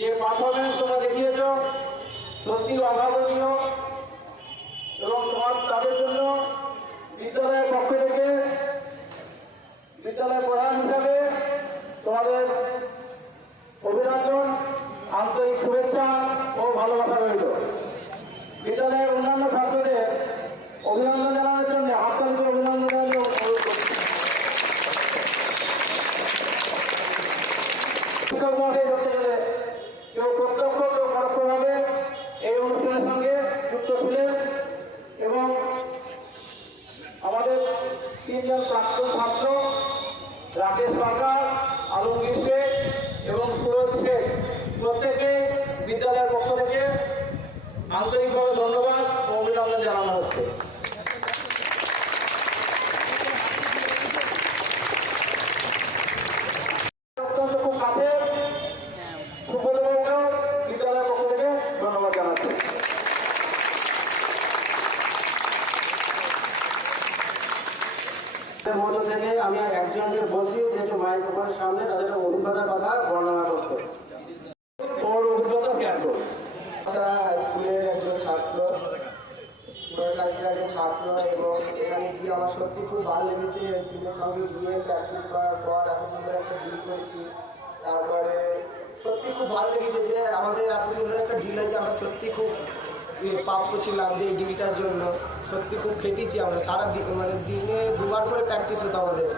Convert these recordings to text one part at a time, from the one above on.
যে পারফরমেন্স তোমরা দেখিয়েছ, সত্যি অভাবনীয় এবং তোমার তাদের জন্য বিদ্যালয়ের পক্ষ থেকে, বিদ্যালয়ের প্রধান হিসাবে তোমাদের অভিনন্দন, আন্তরিক শুভেচ্ছা ও ভালোবাসা রইল। বিদ্যালয়ের অন্যান্য ছাত্রদের অভিনন্দন জানানোর জন্য করে অভিনন্দন জানানোর শিক্ষক গেলে কেউ প্রত্যক্ষ কেউ পরোক্ষভাবে এই অনুষ্ঠানের সঙ্গে যুক্ত ছিলেন এবং আমাদের তিনজন প্রাক্তন ছাত্র, রাকেশ সরকার, আলমগীর শেখ এবং সুরজ শেখ। প্রত্যেকে বিদ্যালয়ের পক্ষ থেকে আন্তরিকভাবে ধন্যবাদ ও অভিনন্দন জানানো হচ্ছে। অত্যন্ত খুব কাছে সুব্রতবাবুকেও বিদ্যালয়ের পক্ষ থেকে ধন্যবাদ জানাচ্ছি মুহূর্ত থেকে আমি একজনকে বলছি যে একটু মাইক্রোফোনের সামনে তাদের অভিজ্ঞতার কথা বর্ণনা করতে। ওর অভিজ্ঞতা শেয়ার করুন আচ্ছা হাই স্কুলের একজন ছাত্র হাইস্কুলের একজন ছাত্র এবং এখানে গিয়ে আমার সত্যি খুব ভালো লেগেছে। টিমের সঙ্গে গিয়ে প্র্যাকটিস করার পর এত সুন্দর একটা ডিল করেছি। তারপরে সত্যি খুব ভালো লেগেছে যে আমাদের এত সুন্দর একটা ডিল হয়েছে আমরা সত্যি খুব প্রাপ্য ছিলাম যে এই জন্য। সত্যি খুব খেটেছি আমরা, সারা মানে দিনে দুবার করে প্র্যাকটিস হতো আমাদের।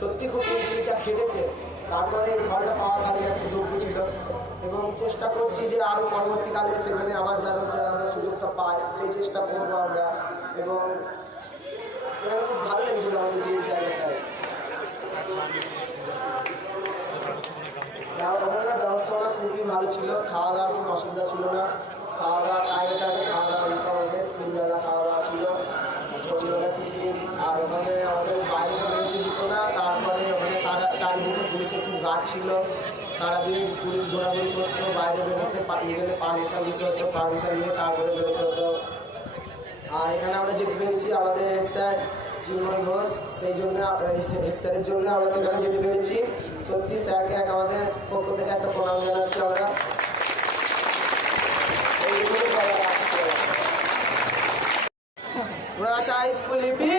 সত্যি খুব যা খেটেছে। তারপরে এই ফলটা পাওয়ার তাদের একটা যোগ্য ছিল। এবং চেষ্টা করছি যে আরও পরবর্তীকালে সেখানে আবার যেন আমরা সুযোগটা পাই, সেই চেষ্টা করব আমরা। এবং এখানে খুব ভালো লেগেছিল আমাদের যে জায়গাটায়। ব্যবস্থাপনা খুবই ভালো ছিল খাওয়া দাওয়ার কোনো অসুবিধা ছিল না। মাঠ ছিল। সারাদিন পুলিশ ঘোরাঘুরি করতো, বাইরে বেরোতে গেলে পারমিশন দিতে হতো পারমিশন নিয়ে তারপরে বেরোতে হতো। আর এখানে আমরা যেতে পেরেছি আমাদের হেড স্যার চিন্ময় ঘোষ। সেই জন্য হেড স্যারের জন্য আমরা সেখানে যেতে পেরেছি। সত্যি স্যারকে এক আমাদের পক্ষ থেকে একটা প্রণাম জানাচ্ছি আমরা। ওরা চাই স্কুল লিপি।